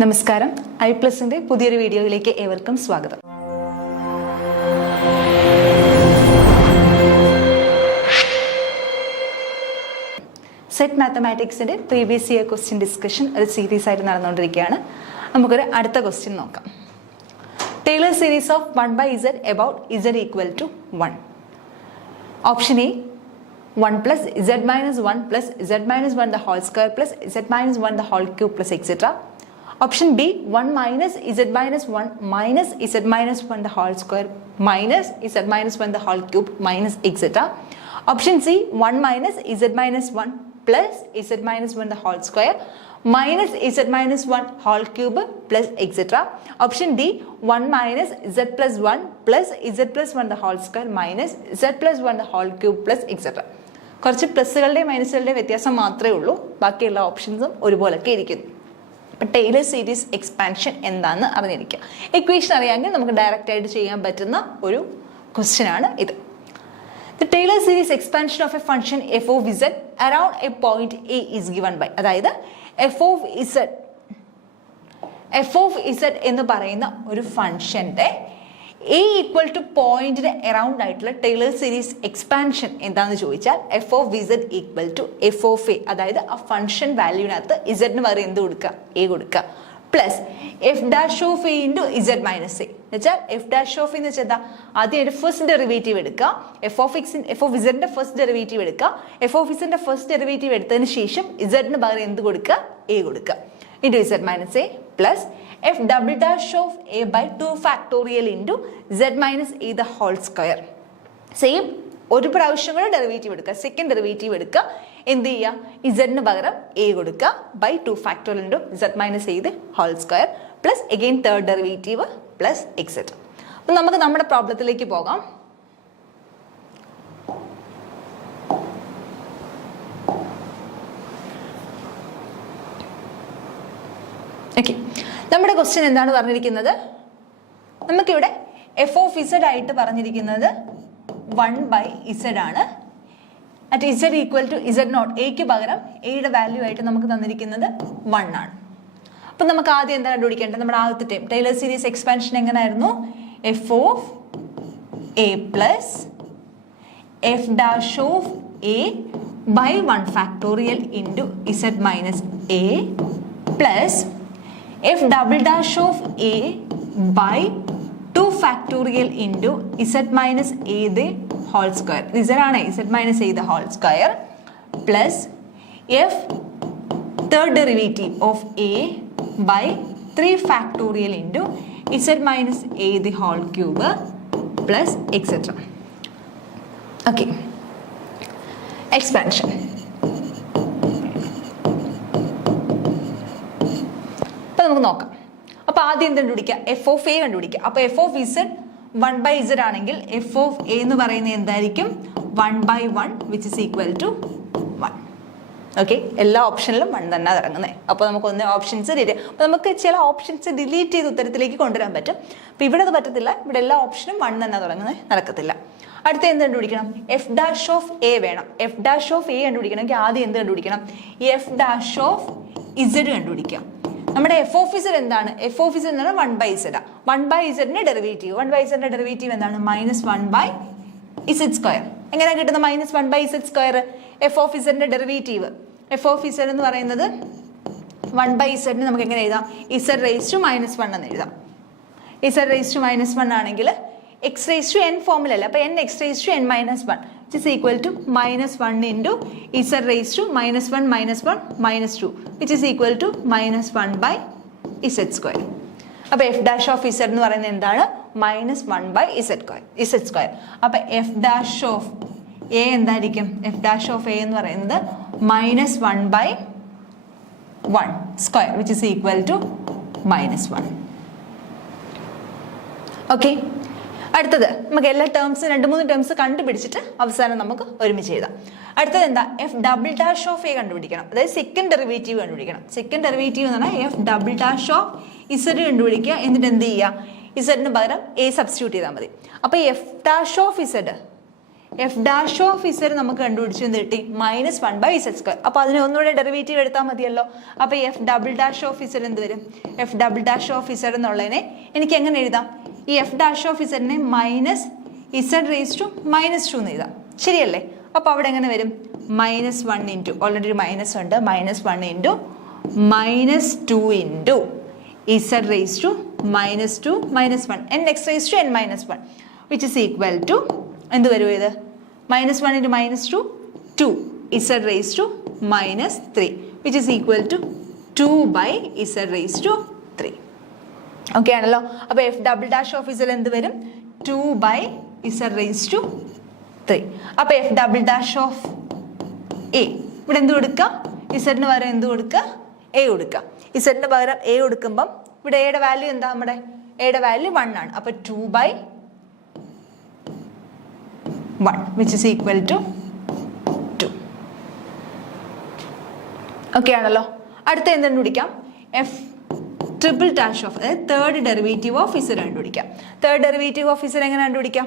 നമസ്കാരം. ഐപ്ലസിന്റെ പുതിയൊരു വീഡിയോയിലേക്ക് ഏവർക്കും സ്വാഗതം. സെറ്റ് മാത്തമാറ്റിക്സിന്റെ പ്രീവിയസ് ഇയർ ക്വസ്റ്റ്യൻ ഡിസ്കഷൻ ഒരു സീരീസ് ആയിട്ട് നടന്നുകൊണ്ടിരിക്കുകയാണ്. നമുക്കൊരു അടുത്ത ക്വസ്റ്റ്യൻ നോക്കാം. Taylor series of 1/z about z equal to 1. Option A 1 plus z minus 1 plus z minus 1 the whole square plus z minus 1 the whole cube plus etc. Option B 1 minus z minus 1 minus z minus 1 the whole square minus z minus 1 the whole cube minus etc. Option C 1 minus z minus 1 plus z minus 1 the whole square minus z minus 1 whole cube plus etc. Option D 1 minus z plus 1 plus z plus 1 the whole square minus z plus 1 the whole cube plus etc. കുറച്ച് പ്ലസുകളുടെയും മൈനസുകളുടെയും വ്യത്യാസം മാത്രമേ ഉള്ളൂ. ബാക്കിയുള്ള ഓപ്ഷൻസും ഒരുപോലൊക്കെ ഇരിക്കുന്നു. അപ്പം Taylor series expansion എന്താണെന്ന് അറിഞ്ഞിരിക്കുക. Equation അറിയാമെങ്കിൽ നമുക്ക് ഡയറക്റ്റ് ആയിട്ട് ചെയ്യാൻ പറ്റുന്ന ഒരു ക്വസ്റ്റ്യൻ ആണ് ഇത്. The Taylor series expansion of a function f of z around a point a is given by, അതായത് എഫ് ഓഫ് ഇസഡ് എന്ന് പറയുന്ന ഒരു ഫംഗ്ഷന്റെ എ ഈക്വൽ ടു പോയിന്റിന് അറൌണ്ട് ആയിട്ടുള്ള ടൈലർ സീരീസ് എക്സ്പാൻഷൻ എന്താണെന്ന് ചോദിച്ചാൽ f of z equal to f of A, അതായത് ആ ഫംഗ്ഷൻ വാല്യൂവിനകത്ത് ഇസഡിന് വരെ എന്ത് കൊടുക്കുക, എ കൊടുക്കുക, plus F dash of A into z minus A എന്ന് വെച്ചാൽ എഫ് ഡാഷ് ഓഫ് എന്ന് വെച്ചാൽ എന്താ, ആദ്യം ഒരു ഫസ്റ്റ് ഡെറിവേറ്റീവ് എടുക്കുക, എഫ് ഓഫ് ഇസഡിന്റെ ഫസ്റ്റ് ഡെറിവേറ്റീവ് എടുക്കുക, എഫ് ഓഫ് ഇസഡിന്റെ ഫസ്റ്റ് ഡെറിവേറ്റീവ് എടുത്തതിന് ശേഷം ഇസഡിന് പകരം എന്ത് കൊടുക്കുക, എ കൊടുക്കുക, into z minus a plus f double dash of a by 2 factorial into z minus a the whole square. Same ഒരു പ്രാവശ്യം കൂടെ ഡെറിവേറ്റീവ് എടുക്കുക, സെക്കൻഡ് ഡെറിവേറ്റീവ് എടുക്കുക, എന്ത് ചെയ്യുക, ഇസഡിന് പകരം എ കൊടുക്കുക, by 2 factorial into z minus a the whole square plus again third derivative plus etcetera. അപ്പം നമുക്ക് നമ്മുടെ പ്രോബ്ലത്തിലേക്ക് പോകാം. ഓക്കെ, നമ്മുടെ ക്വസ്റ്റ്യൻ എന്താണ് പറഞ്ഞിരിക്കുന്നത്, നമുക്കിവിടെ എഫ് ഓഫ് ഇസഡ് ആയിട്ട് പറഞ്ഞിരിക്കുന്നത് 1/z ആണ്. At Z equal to z not, എക്ക് പകരം എയുടെ വാല്യൂ ആയിട്ട് നമുക്ക് തന്നിരിക്കുന്നത് 1 ആണ്. അപ്പം നമുക്ക് ആദ്യം എന്താ കണ്ടുപിടിക്കേണ്ടത്, നമ്മുടെ ആദ്യത്തെ ടൈം ടൈലർ സീരീസ് എക്സ്പാൻഷൻ എങ്ങനെയായിരുന്നു, f of A plus F dash of A by 1 factorial into z minus a plus f double dash of a by 2 factorial into z minus a the whole square, z ആണ് z minus a the whole square plus f third derivative of a by 3 factorial into z minus a the whole cube plus etc. Okay, expansion. നമുക്ക് നോക്കാം. അപ്പൊ ആദ്യം എന്ത് കണ്ടുപിടിക്കുക, F of A കണ്ടുപിടിക്കുക. അപ്പൊ F of Z 1/z ആണെങ്കിൽ F of a എന്ന് പറയുന്നത് എന്തായിരിക്കും, 1/1 which is equal to 1. Okay, എല്ലാ ഓപ്ഷനിലും 1 തന്നെ ഇറങ്ങുന്നത്. അപ്പോൾ നമുക്ക് ഒന്ന് ഓപ്ഷൻസ് അപ്പൊ നമുക്ക് ചില ഓപ്ഷൻസ് ഡിലീറ്റ് ചെയ്ത് ഉത്തരത്തിലേക്ക് കൊണ്ടുവരാൻ പറ്റും. അപ്പൊ ഇവിടെ അത് പറ്റത്തില്ല, ഇവിടെ എല്ലാ ഓപ്ഷനും 1 തന്നെ തുടങ്ങുന്നത് നടക്കത്തില്ല. അടുത്ത എന്ത് കണ്ടുപിടിക്കണം, എഫ് ഡാഷ് ഓഫ് എ വേണം. എഫ് ഡാഷ് ഓഫ് എ കണ്ടുപിടിക്കണമെങ്കിൽ ആദ്യം എന്ത് കണ്ടുപിടിക്കണം, എഫ് ഡാഷ് ഓഫ് ഇസഡ് കണ്ടുപിടിക്കാം. നമ്മുടെ എഫ് ഓഫ് ഇസഡ് എന്താണ്, എഫ് ഓഫ് ഇസഡ് എന്താണ്, 1/z. 1/zന്റെ ഡെറിവേറ്റീവ്, 1/zന്റെ ഡെറിവേറ്റീവ് എന്താണ്, -1/z സ്ക്വയർ. എങ്ങനെയാണ് കിട്ടുന്നത് -1/z സ്ക്വയർ, എഫ് ഓഫ് ഇസഡിന്റെ ഡെറിവേറ്റീവ്. എഫ് ഓഫ് ഇസഡ് എന്ന് പറയുന്നത് 1/zന് നമുക്ക് എങ്ങനെ എഴുതാം, ഇസഡ് റേസ് ടു -1 എന്ന് എഴുതാം. ഇസഡ് റേസ് ടു -1 ആണെങ്കിൽ എക്സ് റേസ് ടു എൻ ഫോമിലല്ല, അപ്പൊ n x raise to n - 1 which is equal to -1 into z raised to -1 -1 -2 which is equal to -1/z square. അപ്പോൾ f dash of z എന്ന് പറയുന്നത് എന്താണ്, -1/z square. അപ്പോൾ f dash of a എന്തായിരിക്കും, f dash of a എന്ന് പറയുന്നത് -1/1 square which is equal to -1. Okay, അടുത്തത് നമുക്ക് എല്ലാ ടേംസും 2-3 ടേംസ് കണ്ടുപിടിച്ചിട്ട് അവസാനം നമുക്ക് ഒരുമിച്ച് എഴുതാം. അടുത്തത് എന്താ, F double dash of A കണ്ടുപിടിക്കണം, അതായത് സെക്കൻഡ് ഡെറിവേറ്റീവ് കണ്ടുപിടിക്കണം. സെക്കൻഡ് ഡെറിവേറ്റീവ് എന്ന് പറഞ്ഞാൽ F double dash of Z കണ്ടുപിടിക്കുക, എന്നിട്ട് എന്ത് ചെയ്യുക, ഇസഡിന് പകരം എ സബ്സ്റ്റിറ്റ്യൂട്ട് ചെയ്താൽ മതി. അപ്പോൾ F dash of Z F dash of Z നമുക്ക് കണ്ടുപിടിച്ചു എന്ന് കിട്ടി -1/z². അപ്പോൾ അതിന് ഒന്നുകൂടെ ഡെറിവേറ്റീവ് എടുത്താൽ മതിയല്ലോ. അപ്പോൾ F double dash of Z എന്ത് വരും? F double dash of Z എന്നുള്ളതിനെ എനിക്ക് എങ്ങനെ എഴുതാം? ഈ എഫ് ഡാഷ് ഓഫ് ഇസഡിനെ -z⁻² എന്ന് എഴുതാം. ശരിയല്ലേ? അപ്പോൾ അവിടെ എങ്ങനെ വരും? -1 ഇൻറ്റു, ഓൾറെഡി ഒരു മൈനസ് ഉണ്ട്, -1 into -2 into z⁻² -2 -1 n x⁻n -1 which is equal to എന്ത് വരും? ഇത് -1 into -2 2 z⁻³ -3 which is equal to 2/z⁻3. Okay ആണല്ലോ. അപ്പോൾ F double dash of Z എന്ത് വരും? 2/z⁻3. അപ്പോൾ F double dash of A ഇവിടെ എന്ത് കൊടുക്കുക? ഇസഡിന് പകരം എന്ത് കൊടുക്കുക? എ കൊടുക്കുക. ഇസഡിന് പകരം എ കൊടുക്കുമ്പം ഇവിടെ എയുടെ വാല്യൂ എന്താ? നമ്മുടെ എയുടെ വാല്യൂ 1 ആണ്. അപ്പോൾ 2/1 which is equal to 2. Okay ആണല്ലോ. അടുത്ത എന്ത് കണ്ടുപിടിക്കാം? എഫ് ട്രിപ്പിൾ ഡാഷ് ഓഫ്, അതായത് തേർഡ് ഡെറിവേറ്റീവ് ഓഫ് ഇസഡ് കണ്ടുപിടിക്കാം. തേർഡ് ഡെറിവേറ്റീവ് ഓഫ് ഇസഡ് എങ്ങനെ കണ്ടുപിടിക്കാം?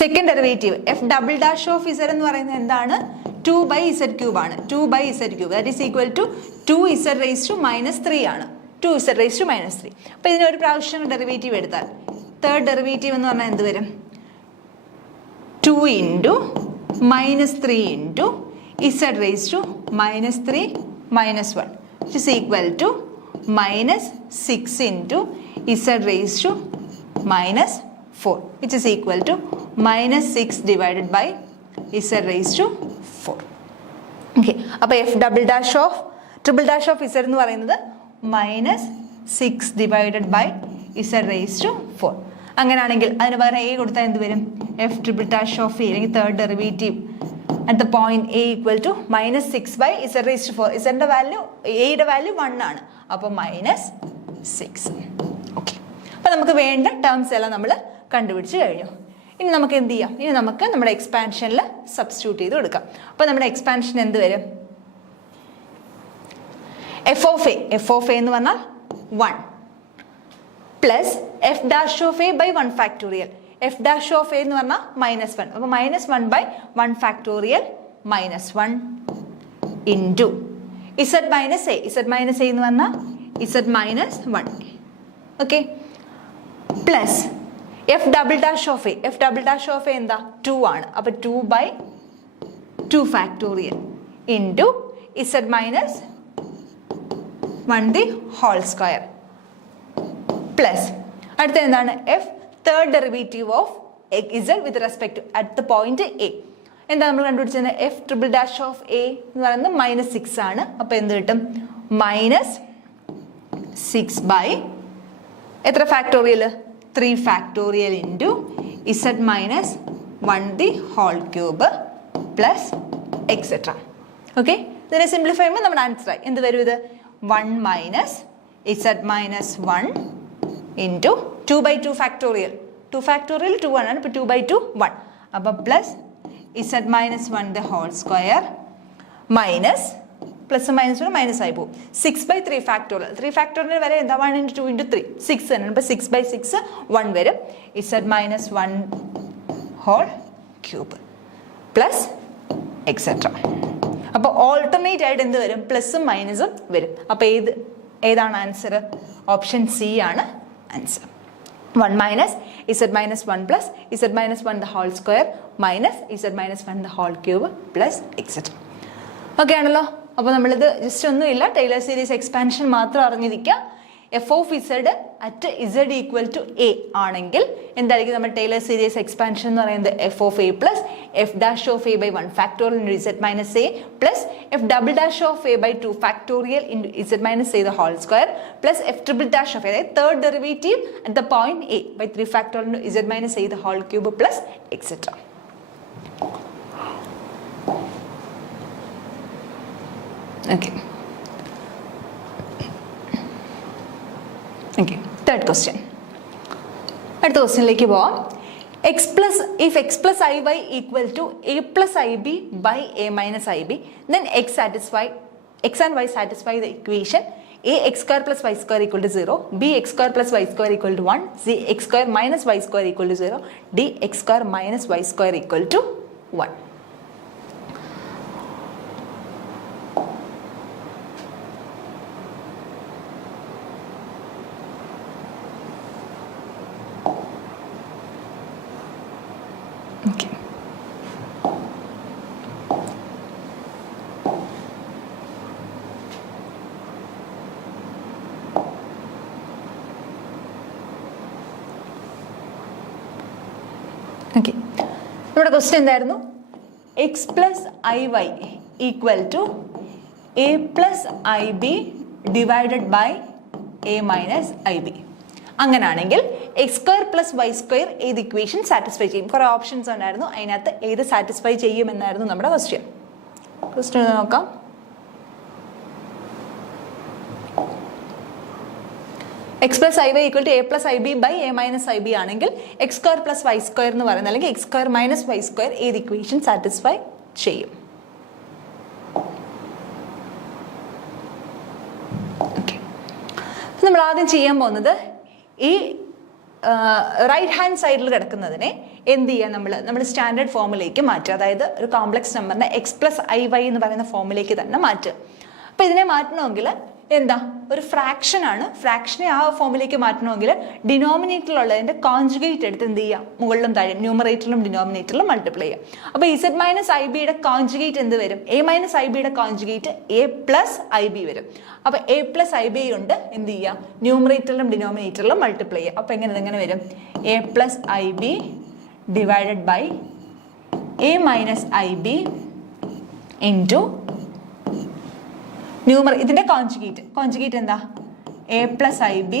Second derivative F double dash of Z എന്ന് പറയുന്നത് എന്താണ്? 2/z³ ആണ്. 2/z³ that is equal to 2z⁻³ ആണ്. 2z⁻³ അപ്പോൾ ഇതിനൊരു പ്രാവശ്യം ഡെറിവേറ്റീവ് എടുത്താൽ തേർഡ് ഡെറിവേറ്റീവ് എന്ന് പറഞ്ഞാൽ എന്ത് വരും? 2 into -3 into z⁻³ -3 -1 which is equal to -6 into z⁻³ -4 which is equal to -6 divided by z⁻⁴. Okay. അപ്പോൾ F double dash of triple dash of Z എന്ന് പറയുന്നത് -6 divided by z⁻⁴. അങ്ങനെയാണെങ്കിൽ അതിന് പകരം എ കൊടുത്താൽ എന്ത് വരും? F triple dash of A അല്ലെങ്കിൽ third derivative at the point A equal to -6/z⁻⁴. ഇസഡിന്റെ വാല്യൂ, എയുടെ വാല്യൂ 1 ആണ്. അപ്പോൾ -6. ഓക്കെ. അപ്പോൾ നമുക്ക് വേണ്ട ടേംസ് എല്ലാം നമ്മൾ കണ്ടുപിടിച്ച് കഴിഞ്ഞു. ഇനി നമുക്ക് എന്ത് ചെയ്യാം? ഇനി നമുക്ക് നമ്മുടെ എക്സ്പാൻഷനിൽ സബ്സ്റ്റിറ്റ്യൂട്ട് ചെയ്ത് കൊടുക്കാം. അപ്പോൾ നമ്മുടെ എക്സ്പാൻഷൻ എന്ത് വരും? എഫ് ഓഫ് എ എന്ന് പറഞ്ഞാൽ 1 plus F dash of A by 1 factorial. F dash of a എന്ന് പറഞ്ഞാൽ -1. അപ്പോൾ -1/1 ഫാക്ടോറിയൽ -1 ഇൻറ്റു z-a. z-a എന്ന് പറഞ്ഞാൽ z-1. Okay. Plus F double dash of A. F double dash of A എന്താ? 2 ആണ്. അപ്പോൾ 2/2 ഫാക്ടോറിയൽ ഇൻറ്റു z-1² പ്ലസ് അടുത്ത എന്താണ്? F third derivative of z with respect to at the point a. എന്താ നമ്മൾ കണ്ടുപിടിച്ചത്? F triple dash of a എന്ന് പറയുന്നത് -6 ആണ്. അപ്പോൾ എന്ത് കിട്ടും? -6 എത്ര factorial? 3 factorial into z-1³ plus etcetera. Okay. ഇതിനെ സിംപ്ലിഫൈ ചെയ്യുമ്പോൾ നമ്മുടെ ആൻസർ ആയി. എന്ത് വരും? ഇത് 1 z-1 ഇൻറ്റു 2/2 ഫാക്ടോറിയൽ. 2 ഫാക്ടോറിയൽ 2 ആണ്. ഇപ്പോൾ 2/2 1. അപ്പോൾ plus z-1² minus plus minus minus ആയി പോകും. 6/3 ഫാക്ടോറിയൽ. 3 ഫാക്ടോറിയൽ വരെ എന്താ? 1 × 2 × 3 6 തന്നെ. അപ്പോൾ 6/6 1 വരും. z-1³ plus etcetera. അപ്പോൾ ഓൾട്ടർനേറ്റ് ആയിട്ട് എന്ത് വരും? പ്ലസും മൈനസും വരും. അപ്പോൾ ഏതാണ് ആൻസർ? ഓപ്ഷൻ സി ആണ് answer. 1 - z-1 plus z-1² minus z-1³ plus etcetera. Okay ആണല്ലോ. അപ്പോൾ നമ്മളിത് ജസ്റ്റ് ഒന്നുമില്ല, ടൈലർ സീരീസ് എക്സ്പാൻഷൻ മാത്രം അറിഞ്ഞിരിക്കുക. F of Z at Z equal to A ആണെങ്കിൽ എന്തായിരിക്കും നമ്മൾ ടൈലർ സീരീസ് എക്സ്പാൻഷൻ എന്ന് പറയുന്നത്? F of A plus F dash of A by 1 factorial into z-a plus F double dash of A by 2 factorial into z-a² plus F triple dash of A, അതായത് third derivative at the point A by 3 factorial into z-a³ plus etcetera. Okay. Okay. Third question. അടുത്ത ക്വസ്റ്റ്യനിലേക്ക് പോവാം. if x plus iy equal to a plus ib by a minus ib, then x and y satisfy the equation A x square plus y square equal to 0, B x square plus y square equal to 1, C x square minus y square equal to 0, D x square minus y square equal to 1. Okay. Okay. നമ്മുടെ question എന്തായിരുന്നു? X plus I Y equal to A plus I B divided by A minus I B. അങ്ങനെയാണെങ്കിൽ X square plus Y square ഏത് equation satisfy ചെയ്യും? കുറേ options ഉണ്ടായിരുന്നു, അതിനകത്ത് ഏത് satisfy ചെയ്യുമെന്നായിരുന്നു നമ്മുടെ ക്വസ്റ്റ്യൻ. ക്വസ്റ്റ്യൻ നോക്കാം. X plus I Y equal to A plus I B by A minus I B ആണെങ്കിൽ X square plus Y square എന്ന് പറയുന്നത് അല്ലെങ്കിൽ X square minus Y square ഏത് ഇക്വേഷൻ സാറ്റിസ്ഫൈ ചെയ്യും? ഓക്കെ, നമ്മൾ ആദ്യം ചെയ്യാൻ പോകുന്നത് ഈ റൈറ്റ് ഹാൻഡ് സൈഡിൽ കിടക്കുന്നതിനെ എന്ത് ചെയ്യുക, നമ്മൾ സ്റ്റാൻഡേർഡ് ഫോമിലേക്ക് മാറ്റുക. അതായത് ഒരു കോംപ്ലക്സ് നമ്പറിനെ എക്സ് പ്ലസ് ഐ വൈ എന്ന് പറയുന്ന ഫോമിലേക്ക് തന്നെ മാറ്റുക. അപ്പോൾ ഇതിനെ മാറ്റണമെങ്കിൽ എന്താ, ഒരു ഫ്രാക്ഷൻ ആണ്. ഫ്രാക്ഷനെ ആ ഫോമിലേക്ക് മാറ്റണമെങ്കിൽ ഡിനോമിനേറ്ററിലുള്ളതിൻ്റെ കോൺജുഗേറ്റ് എടുത്ത് എന്ത് ചെയ്യുക, മുകളിലും താഴെ ന്യൂമറേറ്ററിലും ഡിനോമിനേറ്ററിലും മൾട്ടിപ്ലൈ ചെയ്യുക. അപ്പോൾ ഇസഡ് മൈനസ് ഐ ബിയുടെ കോൺജുഗേറ്റ് എന്ത് വരും? എ മൈനസ് ഐ ബിയുടെ conjugate A plus I B വരും. അപ്പോൾ എ പ്ലസ് ഐ ബി കൊണ്ട് എന്ത് ചെയ്യുക, ന്യൂമറേറ്ററിലും ഡിനോമിനേറ്ററിലും മൾട്ടിപ്ലൈ ചെയ്യുക. അപ്പോൾ എങ്ങനെ വരും? A plus I B divided by A minus I b into ഇതിന്റെ കോൺജുഗേറ്റ് എന്താ? A plus I B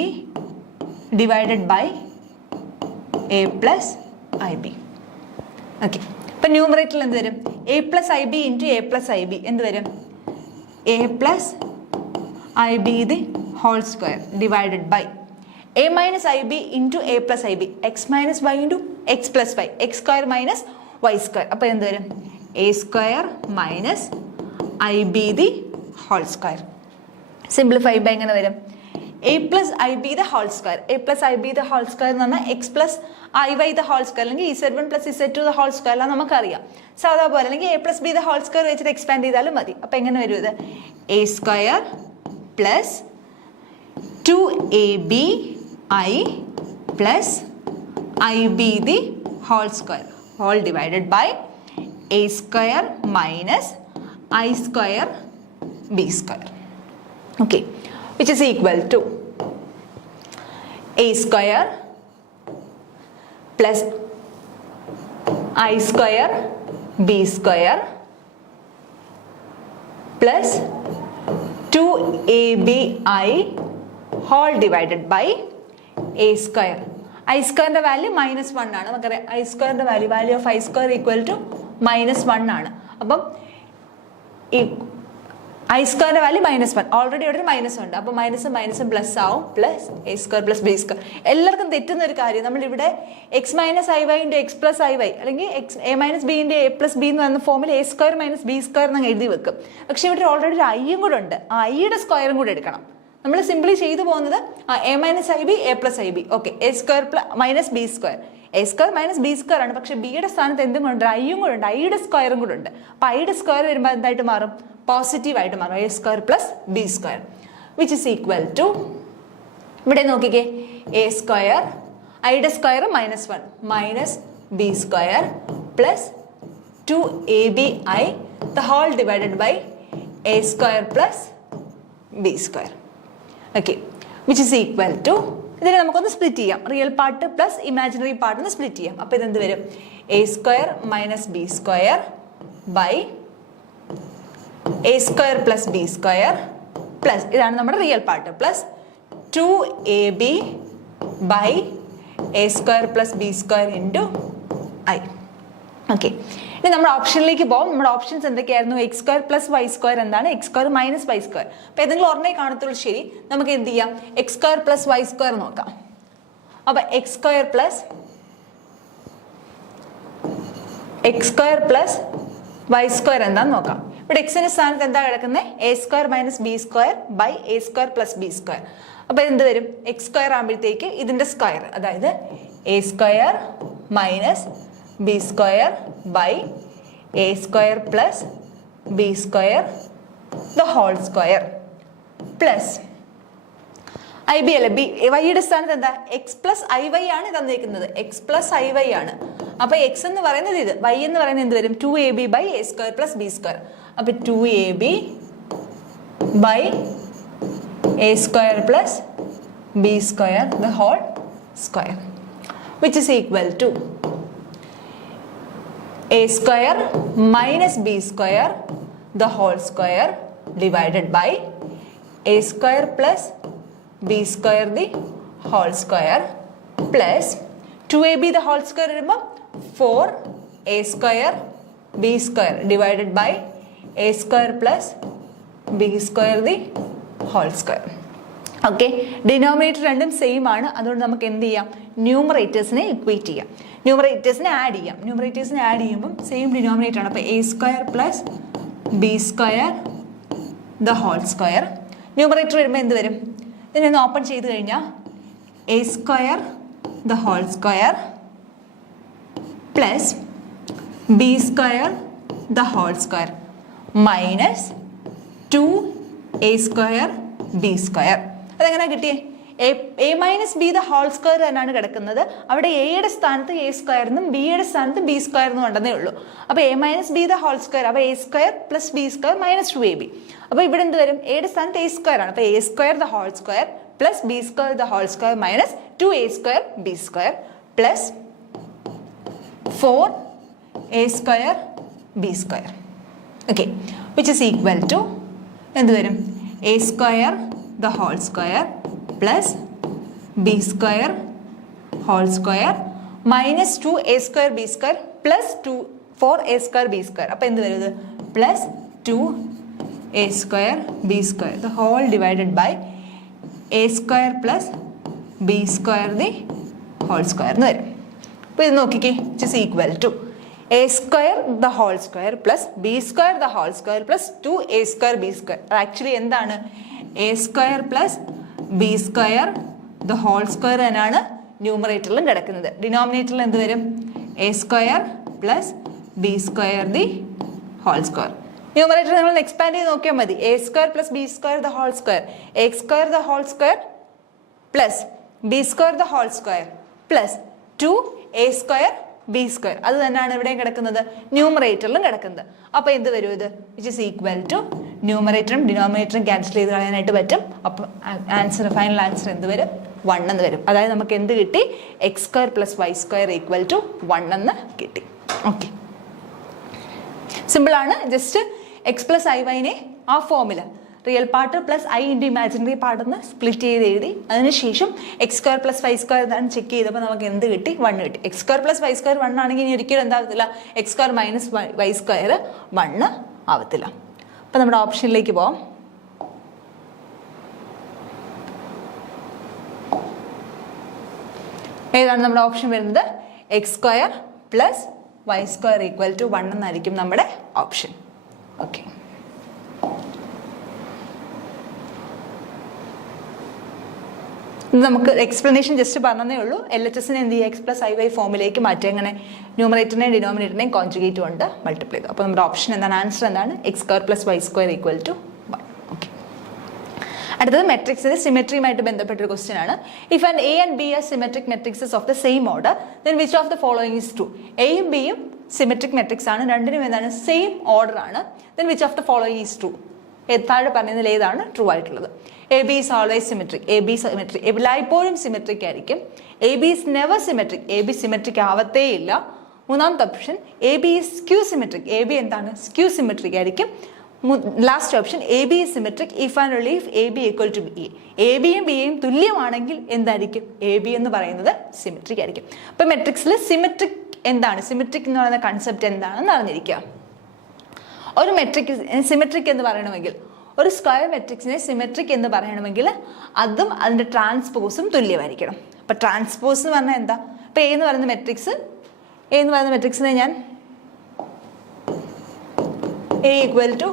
divided by a plus I b. Okay, ഇപ്പൊ ന്യൂമറേറ്ററിൽ എന്ത് വരും? A plus I b into A plus I b എന്ത് വരും? A plus I B the whole square divided by A minus I b into A plus I b x minus y into X plus y X square minus Y square. അപ്പോൾ എന്ത് വരും? A square minus I B the whole square. Simplify by എങ്ങനെ വരും? A plus I B the whole square. A plus I B the whole square എന്ന് പറഞ്ഞാൽ X plus I Y the whole square അല്ലെങ്കിൽ Z one plus Z two the whole square എല്ലാം നമുക്കറിയാം. സാധാ പോലെ അല്ലെങ്കിൽ A plus B the whole square വെച്ചിട്ട് expand ചെയ്താലും മതി. അപ്പം എങ്ങനെ വരും ഇത്? A square plus 2ab I plus IB the whole square all divided by a square minus I square b square. Okay, which is equal to a square plus I square b square plus 2abi whole divided by a square. I square the value minus 1 ആണ്. നമുക്കറിയാം I square the value of I square equal to minus 1 ആണ്. അപ്പം I square the value minus 1 already ഇവിടെ minus ഉണ്ട്. അപ്പോൾ മൈനസും plus ആവും, plus a square plus b square. എല്ലാവർക്കും തെറ്റുന്ന ഒരു കാര്യം, നമ്മളിവിടെ X minus I Y into X plus I Y അല്ലെങ്കിൽ A minus B into A plus B എന്ന് പറയുന്ന ഫോമിൽ A square minus B square എന്നങ്ങ് എഴുതി വെക്കും. പക്ഷേ ഇവിടെ ഓൾറെഡി ഒരു ഐയും കൂടെ ഉണ്ട്. ആ ഐയുടെ സ്ക്വയറും കൂടെ എടുക്കണം. നമ്മൾ സിംപ്ലി ചെയ്തു പോകുന്നത് A minus I B A plus I b. Okay, A square minus B square. A square minus B square ആണ്. പക്ഷേ ബിയുടെ സ്ഥാനത്ത് എന്തും കൊണ്ട് ഐയും കൂടെ ഉണ്ട്, ഐയുടെ സ്ക്വയറും കൂടെ ഉണ്ട്. അപ്പോൾ ഐയുടെ സ്ക്വയർ വരുമ്പോൾ എന്തായിട്ട് മാറും? പോസിറ്റീവ് ആയിട്ട് മാറും. A square plus B square which is equal to, ഇവിടെ നോക്കിക്കേ, എ സ്ക്വയർ ഐയുടെ square minus 1 minus B square plus 2abi the whole divided by a square plus b square. Okay, which is equal to, ഇതിനെ നമുക്കൊന്ന് split ചെയ്യാം. Real part plus imaginary part ഒന്ന് split ചെയ്യാം. അപ്പോൾ ഇതെന്ത് വരും? A square minus B square by A square plus B square plus, ഇതാണ് നമ്മുടെ real part, plus 2ab by A square plus B square into I. Okay, ഇനി നമ്മുടെ ഓപ്ഷനിലേക്ക് പോകും. നമ്മുടെ ഓപ്ഷൻസ് എന്തൊക്കെയായിരുന്നു? X square plus Y square എന്താണ്? X square minus Y square. അപ്പോൾ ഏതെങ്കിലും ഒരെണ്ണേ കാണത്തുള്ളൂ. ശരി, നമുക്ക് എന്ത് ചെയ്യാം? X square plus Y square നോക്കാം. അപ്പോൾ x square plus Y square എന്താന്ന് നോക്കാം. ഇവിടെ എക്സിന്റെ സ്ഥാനത്ത് എന്താ കിടക്കുന്നത്? A square minus B square by A square plus B square. അപ്പൊ എന്ത് വരും? എക്സ് സ്ക്വയർ ആകുമ്പോഴത്തേക്ക് ഇതിന്റെ സ്ക്വയർ, അതായത് a square minus B square by A square plus B square the whole square plus I b അല്ല, വൈയുടെ സ്ഥാനത്ത് എന്താ? എക്സ് പ്ലസ് ഐ വൈ ആണ് തന്നിരിക്കുന്നത്. എക്സ് പ്ലസ് ഐ വൈ ആണ്. അപ്പൊ എക്സ് എന്ന് പറയുന്നത് ഇത്, വൈ എന്ന് പറയുന്നത് എന്ത് വരും? 2ab by A square plus B square. അപ്പൊ 2ab by A square plus B square the whole square which is equal to a square minus b square the whole square divided by a square plus b square the whole square plus 2ab the whole square remember 4a square b square divided by a square plus b square the whole square. Okay, denominator രണ്ടും same ആണ്. അതുകൊണ്ട് നമുക്ക് എന്ത് ചെയ്യാം? ന്യൂമറേറ്റേഴ്സിനെ equate ചെയ്യാം, ന്യൂമറേറ്റേഴ്സിനെ add ചെയ്യാം. ന്യൂമറേറ്റേഴ്സിനെ ആഡ് ചെയ്യുമ്പോൾ സെയിം ഡിനോമിനേറ്റർ ആണ്. അപ്പോൾ A square plus B square the whole square. Numerator വരുമ്പോൾ എന്ത് വരും? ഇതിനൊന്ന് ഓപ്പൺ ചെയ്ത് കഴിഞ്ഞാൽ a square the whole square plus B square the whole square minus 2a square B square. അതെങ്ങനെ കിട്ടിയേ? A minus B the whole square തന്നെയാണ് കിടക്കുന്നത്. അവിടെ എയുടെ സ്ഥാനത്ത് എ സ്ക്വയറിനും ബിയുടെ സ്ഥാനത്ത് ബി സ്ക്വയറിനും ഉണ്ടെന്നേ ഉള്ളൂ. അപ്പോൾ A minus B the whole square, അപ്പോൾ A square plus B square minus 2ab. അപ്പോൾ ഇവിടെ എന്ത് വരും? എയുടെ സ്ഥാനത്ത് എ സ്ക്വയർ ആണ്. അപ്പോൾ A square the whole square plus B square the whole square minus 2a square B square plus 4a square B square. Okay, which is equal to എന്ത് വരും? A square the whole square plus b square whole square minus 2a square b square plus 4a square b square. അപ്പോൾ എന്ത് വരും? plus 2a square b square the whole divided by a square plus b square the whole square എന്ന് വരും. അപ്പോൾ ഇത് നോക്കിക്കേ, which is equal to a square the whole square plus b square the whole square plus 2a square b square. Actually എന്താണ്? A square plus B square the whole square എന്നാണ് ന്യൂമറേറ്ററിലും കിടക്കുന്നത്. ഡിനോമിനേറ്ററിൽ എന്ത് വരും? A square plus B square the whole square. Numerator നിങ്ങൾ expand ചെയ്ത് നോക്കിയാൽ മതി. A square plus B square the whole square, A square the whole square plus B square the whole square plus 2a square B square. അത് തന്നെയാണ് ഇവിടെയും കിടക്കുന്നത്, ന്യൂമറേറ്ററിലും കിടക്കുന്നത്. അപ്പോൾ എന്ത് വരും? ഇത് വിച്ച് ഇസ് ഈക്വൽ ടു ന്യൂമറേറ്ററും ഡിനോമിനേറ്ററും ക്യാൻസൽ ചെയ്ത് കളയാനായിട്ട് പറ്റും. അപ്പം ആൻസർ, ഫൈനൽ ആൻസർ എന്ത് വരും? 1 എന്ന് വരും. അതായത് നമുക്ക് എന്ത് കിട്ടി? X square plus Y square equal to 1 എന്ന് കിട്ടി. ഓക്കെ, സിമ്പിളാണ്. ജസ്റ്റ് എക്സ് പ്ലസ് ഐ വൈനെ ആ ഫോമിൽ real part plus I into imaginary part എന്ന് സ്പ്ലിറ്റ് ചെയ്ത് എഴുതി. അതിനുശേഷം X square plus Y square എന്താണ് ചെക്ക് ചെയ്തപ്പോൾ നമുക്ക് എന്ത് കിട്ടി? 1 കിട്ടി. X square plus Y square 1 ആണെങ്കിൽ ഇനി ഒരിക്കലും എന്താകത്തില്ല? X square minus Y square 1 ആവത്തില്ല. അപ്പം നമ്മുടെ ഓപ്ഷനിലേക്ക് പോവാം. ഏതാണ് നമ്മുടെ ഓപ്ഷൻ വരുന്നത്? X square plus Y square equal to 1 എന്നായിരിക്കും നമ്മുടെ ഓപ്ഷൻ. ഓക്കെ, ഇത് നമുക്ക് എക്സ്പ്ലനേഷൻ ജസ്റ്റ് പറഞ്ഞതേ ഉള്ളൂ. LHSനെ എന്ത് ചെയ്യുക? എക്സ് പ്ലസ് ഐ വൈ ഫോമിലേക്ക് മാറ്റുക. എങ്ങനെ? ന്യൂമറേറ്ററിനെയും ഡിനോമിനേറ്ററിനെയും കോൺജുഗേറ്റ് കൊണ്ട് മൾട്ടിപ്ലൈ ചെയ്തു. അപ്പോൾ നമ്മുടെ ഓപ്ഷൻ എന്താണ്? ആൻസർ എന്താണ്? X square plus Y square equal to 1. Okay, അടുത്തത് മെട്രിക്സിന്റെ സിമെട്രിയുമായിട്ട് ബന്ധപ്പെട്ട ഒരു ക്വസ്റ്റ്യൻ ആണ്. If and A and B are symmetric matrices of the same order then which of the following is true? എയും ബിയും സിമെട്രിക് മെട്രിക്സ് ആണ്, രണ്ടിനും എന്താണ്? സെയിം ഓർഡർ ആണ്. Then which of the following is true? താഴെ പറഞ്ഞതിൽ ഏതാണ് ട്രൂ ആയിട്ടുള്ളത്? A B is always symmetric. A B symmetric എല്ലായ്പ്പോഴും സിമെട്രിക് ആയിരിക്കും. A B is never symmetric. A B symmetric ആവത്തേ ഇല്ല. മൂന്നാമത്തെ option A B is skew symmetric. A B എന്താണ്? സ്ക്യൂ സിമെട്രിക് ആയിരിക്കും. Last option A B is symmetric if and only if A B equal to B. A ബിയും ബിയും തുല്യമാണെങ്കിൽ എന്തായിരിക്കും? A B എന്ന് പറയുന്നത് സിമെട്രിക് ആയിരിക്കും. അപ്പം മെട്രിക്സിൽ സിമെട്രിക് എന്താണ്? സിമെട്രിക് എന്ന് പറയുന്ന കൺസെപ്റ്റ് എന്താണെന്ന് അറിഞ്ഞിരിക്കുക. ഒരു മെട്രിക് സിമെട്രിക് എന്ന് പറയണമെങ്കിൽ, ഒരു സ്ക്വയർ മെട്രിക്സിനെ സിമെട്രിക് എന്ന് പറയണമെങ്കിൽ അതും അതിൻ്റെ ട്രാൻസ്പോസും തുല്യമായിരിക്കണം. അപ്പം ട്രാൻസ്പോസ് എന്ന് പറഞ്ഞാൽ എന്താ? ഇപ്പം എ എന്ന് പറയുന്ന മെട്രിക്സിനെ ഞാൻ A equal to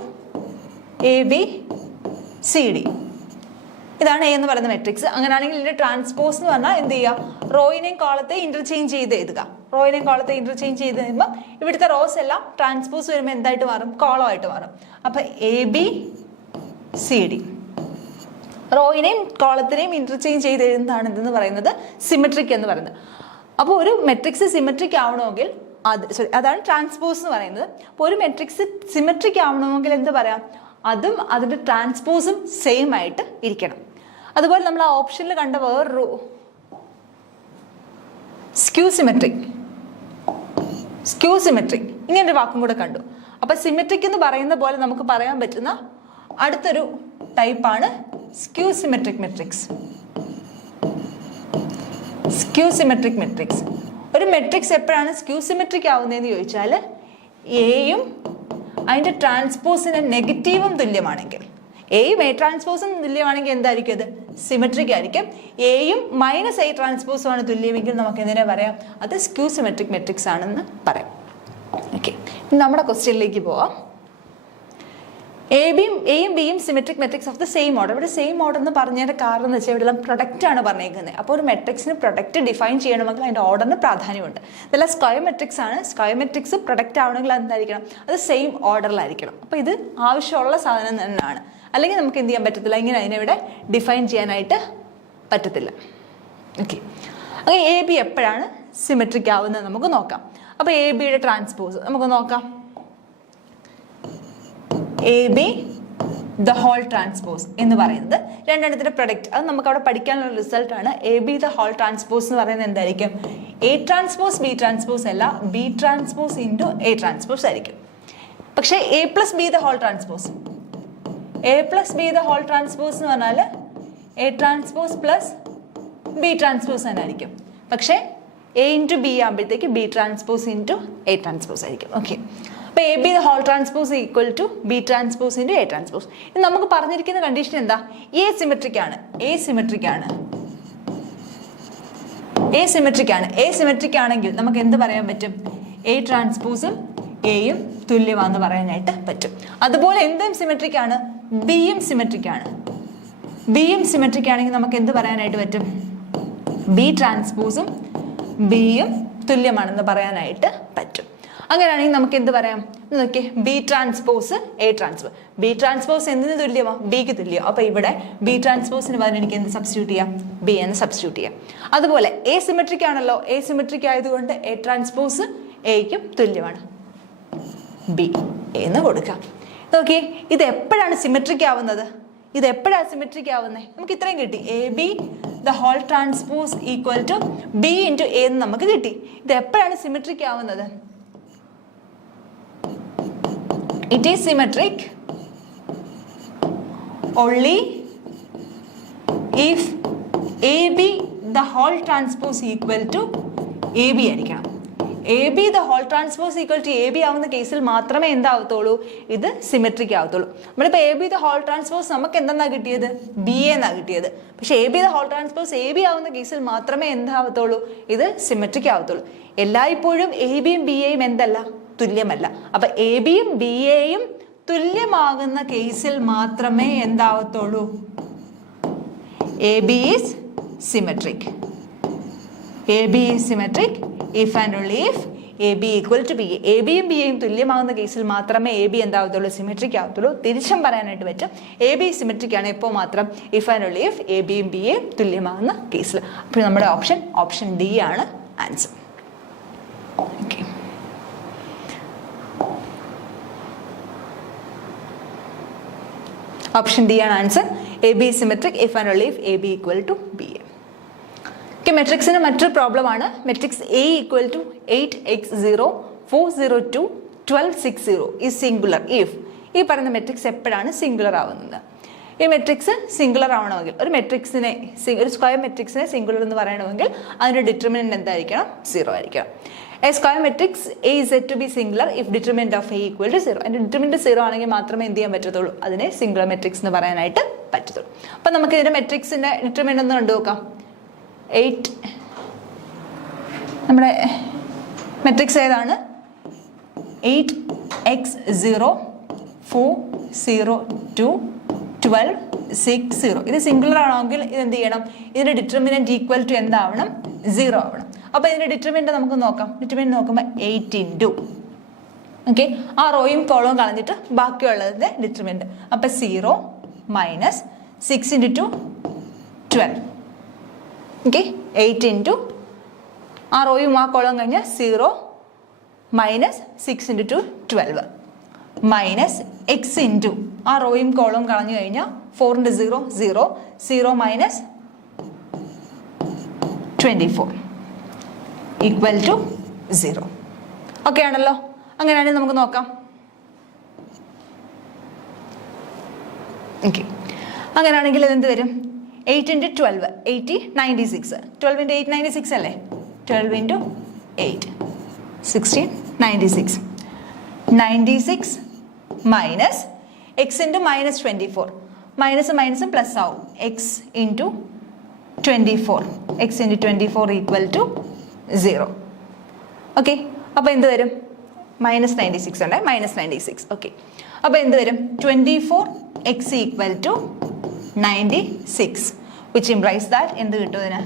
A B C D. ഇതാണ് എ എന്ന് പറയുന്ന മെട്രിക്സ്. അങ്ങനെയാണെങ്കിൽ ഇതിന്റെ ട്രാൻസ്പോസ് എന്ന് പറഞ്ഞാൽ എന്ത് ചെയ്യുക, റോയിനെയും കോളത്തെ ഇന്റർചേഞ്ച് ചെയ്ത് എഴുതുക. റോയിനെയും കോളത്തെ ഇന്റർചേഞ്ച് ചെയ്ത് കഴിയുമ്പോൾ ഇവിടുത്തെ റോസ് എല്ലാം ട്രാൻസ്പോസ് വരുമ്പോൾ എന്തായിട്ട് മാറും, കോളമായിട്ട് മാറും. അപ്പൊ എ ബി സി ഡി റോയിനെയും കോളത്തിനെയും ഇന്റർചേഞ്ച് ചെയ്ത് എഴുതുന്നതാണ് എന്തെന്ന് പറയുന്നത് സിമെട്രിക് എന്ന് പറയുന്നത്. അപ്പോൾ ഒരു മെട്രിക്സ് സിമെട്രിക് ആവണമെങ്കിൽ അതാണ് ട്രാൻസ്പോസ് എന്ന് പറയുന്നത്. അപ്പോൾ ഒരു മെട്രിക്സ് സിമെട്രിക് ആവണമെങ്കിൽ എന്ത് പറയാം, അതും അതിന്റെ ട്രാൻസ്പോസും സെയിം ആയിട്ട് ഇരിക്കണം. അതുപോലെ നമ്മൾ ആ ഓപ്ഷനിൽ കണ്ട വേറൊരു സ്ക്യൂ സിമെട്രിക് ഇങ്ങനൊരു വാക്കും കൂടെ കണ്ടു. അപ്പൊ സിമെട്രിക് എന്ന് പറയുന്ന പോലെ നമുക്ക് പറയാൻ പറ്റുന്ന അടുത്തൊരു ടൈപ്പാണ് സ്ക്യൂ സിമെട്രിക് മെട്രിക്സ്. ഒരു മെട്രിക്സ് എപ്പോഴാണ് സ്ക്യൂ സിമെട്രിക് ആവുന്നതെന്ന് ചോദിച്ചാൽ എയും അതിന്റെ ട്രാൻസ്പോസിന് നെഗറ്റീവും തുല്യമാണെങ്കിൽ, എയും എ ട്രാൻസ്പോസും തുല്യമാണെങ്കിൽ എന്തായിരിക്കും, അത് സിമെട്രിക് ആയിരിക്കും. എയും മൈനസ് എ ട്രാൻസ്പോസും ആണ് തുല്യമെങ്കിൽ നമുക്ക് എന്തിനാ പറയാം, അത് സ്ക്യൂ സിമെട്രിക് മെട്രിക്സ് ആണെന്ന് പറയാം. ഓക്കെ, നമ്മുടെ ക്വസ്റ്റ്യനിലേക്ക് പോവാം. എയും ബിയും symmetric matrix of the same order. ഇവിടെ സെയിം ഓർഡർ എന്ന് പറഞ്ഞതിന്റെ കാരണം എന്ന് വെച്ചാൽ ഇവിടെ പ്രൊഡക്റ്റ് ആണ് പറഞ്ഞേക്കുന്നത്. അപ്പോൾ ഒരു മെട്രിക്സിന് പ്രൊഡക്റ്റ് ഡിഫൈൻ ചെയ്യണമെങ്കിൽ അതിന്റെ ഓർഡറിന് പ്രാധാന്യമുണ്ട്. ഇതെല്ലാം സ്ക്വയർ മെട്രിക്സ് ആണ്. സ്ക്വയർ മെട്രിക്സ് പ്രൊഡക്റ്റ് ആവണമെങ്കിൽ എന്തായിരിക്കണം, അത് സെയിം ഓർഡറിലായിരിക്കണം. അപ്പോൾ ഇത് ആവശ്യമുള്ള സാധനം തന്നെയാണ്. അല്ലെങ്കിൽ നമുക്ക് എന്ത് ചെയ്യാൻ പറ്റത്തില്ല, ഇങ്ങനെ അതിനെ ഡിഫൈൻ ചെയ്യാനായിട്ട് പറ്റത്തില്ല. ഓക്കെ, അങ്ങനെ എ ബി എപ്പോഴാണ് സിമെട്രിക് ആവുന്നത് നമുക്ക് നോക്കാം. അപ്പോൾ എ ബിയുടെ ട്രാൻസ്പോസ് നമുക്ക് നോക്കാം. A B the whole transpose എന്ന് പറയുന്നത് രണ്ടെണ്ണത്തിന്റെ പ്രൊഡക്റ്റ്. അത് നമുക്ക് അവിടെ പഠിക്കാനുള്ള റിസൾട്ട് ആണ്. A B the whole transpose എന്ന് പറയുന്നത് എന്തായിരിക്കും, എ ട്രാൻസ്പോസ് ബി ട്രാൻസ്പോസ് അല്ല, B transpose into A transpose ആയിരിക്കും. പക്ഷേ A plus B the whole transpose എന്ന് പറഞ്ഞാൽ A transpose plus B transpose തന്നെ ആയിരിക്കും. പക്ഷേ എ ഇൻറ്റു ബി ആകുമ്പോഴത്തേക്ക് B transpose into A transpose ആയിരിക്കും. ഓക്കെ, അപ്പോൾ A B the whole transpose equal to B transpose into A transpose. ഇത് നമുക്ക് പറഞ്ഞിരിക്കുന്ന കണ്ടീഷൻ എന്താ, എ സിമെട്രിക് ആണെങ്കിൽ നമുക്ക് എന്ത് പറയാൻ പറ്റും, എ ട്രാൻസ്പോസും എയും തുല്യമാണെന്ന് പറയാനായിട്ട് പറ്റും. അതുപോലെ എന്തും സിമെട്രിക് ആണ്, ബിയും സിമെട്രിക് ആണെങ്കിൽ നമുക്ക് എന്ത് പറയാനായിട്ട് പറ്റും, ബി ട്രാൻസ്പോസും ബിയും തുല്യമാണെന്ന് പറയാനായിട്ട് പറ്റും. അങ്ങനെയാണെങ്കിൽ നമുക്ക് എന്ത് പറയാം നോക്കിയേ, B transpose A transpose. B transpose എന്തിന് തുല്യമാണ്, ബിക്ക് തുല്യം. അപ്പൊ ഇവിടെ ബി ട്രാൻസ്പോസിന് പകരം എനിക്ക് എന്ത് സബ്സ്റ്റിറ്റ്യൂട്ട് ചെയ്യാം, ബി എന്ന് സബ്സ്റ്റിറ്റ്യൂട്ട് ചെയ്യാം. അതുപോലെ എ സിമെട്രിക് ആണല്ലോ, എ സിമെട്രിക് ആയതുകൊണ്ട് എ ട്രാൻസ്പോസ് എയ്ക്കും തുല്യമാണ്, ബി എന്ന് കൊടുക്കാം. നോക്കിയേ, ഇത് എപ്പോഴാണ് സിമെട്രിക് ആവുന്നത്, നമുക്ക് ഇത്രയും കിട്ടി. A B the whole transpose equal to B into A എന്ന് നമുക്ക് കിട്ടി. ഇത് എപ്പോഴാണ് സിമെട്രിക് ആവുന്നത്, it is symmetric only if AB the whole transpose equal to AB ആയിരിക്കണം. AB the whole transpose equal to AB ആവുന്ന കേസിൽ മാത്രമേ എന്താവത്തുള്ളൂ, ഇത് സിമെട്രിക് ആവത്തുള്ളൂ. നമ്മളിപ്പോൾ AB the whole transpose നമുക്ക് എന്തെന്നാ കിട്ടിയത്, BA എന്നാ കിട്ടിയത്. പക്ഷെ AB the whole transpose AB ആവുന്ന കേസിൽ മാത്രമേ എന്താവത്തുള്ളൂ, ഇത് സിമെട്രിക് ആവത്തുള്ളൂ. എല്ലായ്പ്പോഴും ABയും BAയും എന്തല്ല, തുല്യമല്ല. അപ്പൊ ABയും BAയും തുല്യമാകുന്ന കേസിൽ മാത്രമേ എന്താവത്തുള്ളൂ, AB is symmetric. AB is symmetric if and only if AB equal to BA. ABയും BAയും തുല്യമാകുന്ന കേസിൽ മാത്രമേ AB എന്താവത്തുള്ളൂ, സിമെട്രിക് ആവത്തുള്ളൂ. തിരിച്ചും പറയാനായിട്ട് പറ്റും, AB സിമെട്രിക് ആണ് എപ്പോൾ മാത്രം, if and only if ABയും BAയും തുല്യമാകുന്ന കേസിൽ. അപ്പോൾ നമ്മുടെ ഓപ്ഷൻ D ആണ് ആൻസർ. ഓക്കെ, ഓപ്ഷൻ ഡി ആണ് answer. A B symmetric if and only if A B equal to B A. Okay, മെട്രിക്സിന് മറ്റൊരു പ്രോബ്ലം ആണ്. Matrix A equal to 8x0 402 1260 ഈ singular if. ഈ പറയുന്ന മെട്രിക്സ് എപ്പോഴാണ് സിംഗുലർ ആവുന്നത്? ഈ മെട്രിക്സ് സിംഗുലർ ആവണമെങ്കിൽ, ഒരു സ്ക്വയർ മെട്രിക്സിനെ സിംഗുലർ എന്ന് പറയണമെങ്കിൽ അതിന്റെ ഡിറ്റർമിനന്റ് എന്തായിരിക്കണം, 0 ആയിരിക്കണം. A square matrix A is said to be singular if determinant of A equal to 0. അതിന്റെ ഡിറ്റർമിനന്റ് 0 ആണെങ്കിൽ മാത്രമേ എന്ത് ചെയ്യാൻ പറ്റത്തുള്ളൂ, അതിനെ സിംഗുലർ മെട്രിക്സ് എന്ന് പറയാനായിട്ട് പറ്റത്തുള്ളൂ. അപ്പൊ നമുക്ക് ഇതിന്റെ മെട്രിക്സിന്റെ ഡിറ്റർമിനന്റ് ഒന്ന് കണ്ടുനോക്കാം. 8 നമ്മുടെ മെട്രിക്സ് ഏതാണ്, 8x0 4 0 2 12 6 0. ഇത് സിംഗുലർ ആണെങ്കിൽ ഇത് എന്ത് ചെയ്യണം? ഇതിന്റെ ഡിറ്റർമിനന്റ് ഈക്വൽ ടു എന്താവണം? 0 ആവണം. അപ്പോൾ ഇതിന്റെ ഡിറ്റർമിനന്റ് നമുക്ക് നോക്കാം. ഡിറ്റർമിനന്റ് നോക്കുമ്പോൾ 8 into, ഓക്കെ, ആ റോയും കോളവും കളഞ്ഞിട്ട് ബാക്കിയുള്ളതിന്റെ ഡിറ്റർമിനന്റ്. അപ്പോൾ 0 മൈനസ് 6 into 2 12. ഓക്കെ, 8 into ആ റോയും ആ കോളവും കഴിഞ്ഞാൽ 0 minus 6 into 2 12 minus X into ആ റോയും കോളവും കളഞ്ഞു കഴിഞ്ഞാൽ 4 into 0 0 0 minus 24 equal to 0. Okay ആണല്ലോ? അങ്ങനെയാണെങ്കിൽ നമുക്ക് നോക്കാം. ഓക്കെ, അങ്ങനെയാണെങ്കിൽ ഇതെന്ത് വരും? 8 into 12 80 96. 12 into 8 96 അല്ലേ? 12 into 8 16 96. 96 minus X into minus 24. Minus മൈനസും പ്ലസ് ആവും. X into 24. X into 24 equal to 0. Okay, അപ്പോൾ എന്ത് വരും? മൈനസ് 96 ഉണ്ട്, മൈനസ് 96. ഓക്കെ, അപ്പോൾ എന്ത് വരും? 24 x equal to 96, which implies that എന്ത് കിട്ടും ഇതിന്?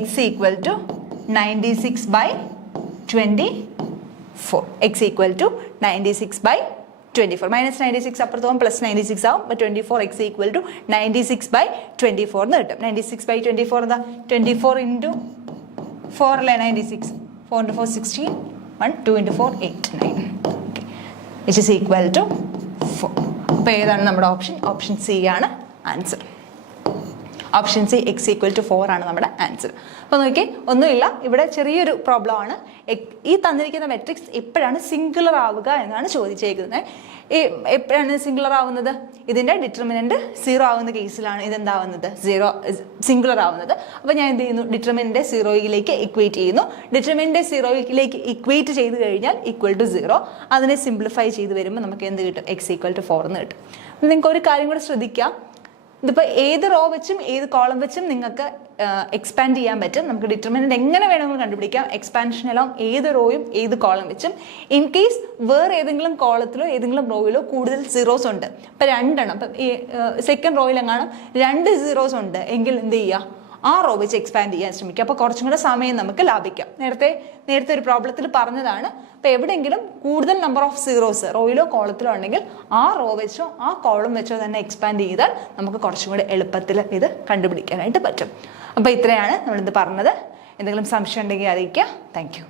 X equal to 96 by 24. X equal to 96 by 24. Minus 96 അപ്പുറത്ത് പോകും, പ്ലസ് 96 ആവും. അപ്പോൾ 24 എക്സ് ഈക്വൽ ടു 96 by 24 എന്ന് കിട്ടും. 96 by 24 എന്താ? 24 into 4 അല്ലേ 96. 4 into 4 16. 1 2 into 4 8 9. Okay, which is equal to 4. അപ്പോൾ ഏതാണ് നമ്മുടെ ഓപ്ഷൻ? ഓപ്ഷൻ സി ആണ് answer. Option C x equal to 4 ആണ് നമ്മുടെ ആൻസർ. അപ്പോൾ നോക്കി, ഒന്നുമില്ല, ഇവിടെ ചെറിയൊരു പ്രോബ്ലം ആണ്. ഈ തന്നിരിക്കുന്ന മെട്രിക്സ് എപ്പോഴാണ് സിംഗുലർ ആവുക എന്നാണ് ചോദിച്ചേക്കുന്നത്. ഈ എപ്പോഴാണ് സിംഗുലർ ആവുന്നത്? ഇതിൻ്റെ ഡിറ്റർമിനന്റ് 0 ആവുന്ന കേസിലാണ് ഇതെന്താവുന്നത്? 0 സിംഗുലർ ആവുന്നത്. അപ്പോൾ ഞാൻ എന്ത് ചെയ്യുന്നു? ഡിറ്റർമിനന്റ് 0യിലേക്ക് ഇക്വേറ്റ് ചെയ്യുന്നു. ഡിറ്റർമിനന്റ് 0യിലേക്ക് ഇക്വേറ്റ് ചെയ്ത് കഴിഞ്ഞാൽ ഈക്വൽ ടു 0. അതിനെ സിംപ്ലിഫൈ ചെയ്ത് വരുമ്പോൾ നമുക്ക് എന്ത് കിട്ടും? എക്സ് ഈക്വൽ ടു 4 എന്ന് കിട്ടും. നിങ്ങൾക്ക് ഒരു കാര്യം കൂടെ ശ്രദ്ധിക്കാം. ഇതിപ്പോൾ ഏത് റോ വെച്ചും ഏത് കോളം വെച്ചും നിങ്ങൾക്ക് എക്സ്പാൻഡ് ചെയ്യാൻ പറ്റും. നമുക്ക് ഡിറ്റർമിനന്റ് എങ്ങനെ വേണമെങ്കിലും കണ്ടുപിടിക്കാം. എക്സ്പാൻഷൻ എല്ലാം ഏത് റോയും ഏത് കോളം വെച്ചും. ഇൻ കേസ് വേറെ ഏതെങ്കിലും കോളത്തിലോ ഏതെങ്കിലും റോയിലോ കൂടുതൽ സീറോസ് ഉണ്ട്, ഇപ്പം 2 എണ്ണം, ഇപ്പം ഈ സെക്കൻഡ് റോയിലെങ്ങാനും 2 സീറോസ് ഉണ്ട് എങ്കിൽ എന്ത് ചെയ്യുക? ആ റോ വെച്ച് എക്സ്പാൻഡ് ചെയ്യാൻ ശ്രമിക്കുക. അപ്പോൾ കുറച്ചും കൂടെ സമയം നമുക്ക് ലാഭിക്കാം. നേരത്തെ ഒരു പ്രോബ്ലത്തിൽ പറഞ്ഞതാണ്. അപ്പോൾ എവിടെയെങ്കിലും കൂടുതൽ നമ്പർ ഓഫ് സീറോസ് റോയിലോ കോളത്തിലോ ഉണ്ടെങ്കിൽ ആ റോ വെച്ചോ ആ കോളം വെച്ചോ തന്നെ എക്സ്പാൻഡ് ചെയ്താൽ നമുക്ക് കുറച്ചും കൂടെ എളുപ്പത്തിൽ ഇത് കണ്ടുപിടിക്കാനായിട്ട് പറ്റും. അപ്പോൾ ഇത്രയാണ് നമ്മളിത് പറഞ്ഞത്. എന്തെങ്കിലും സംശയം ഉണ്ടെങ്കിൽ അറിയിക്കുക. Thank you.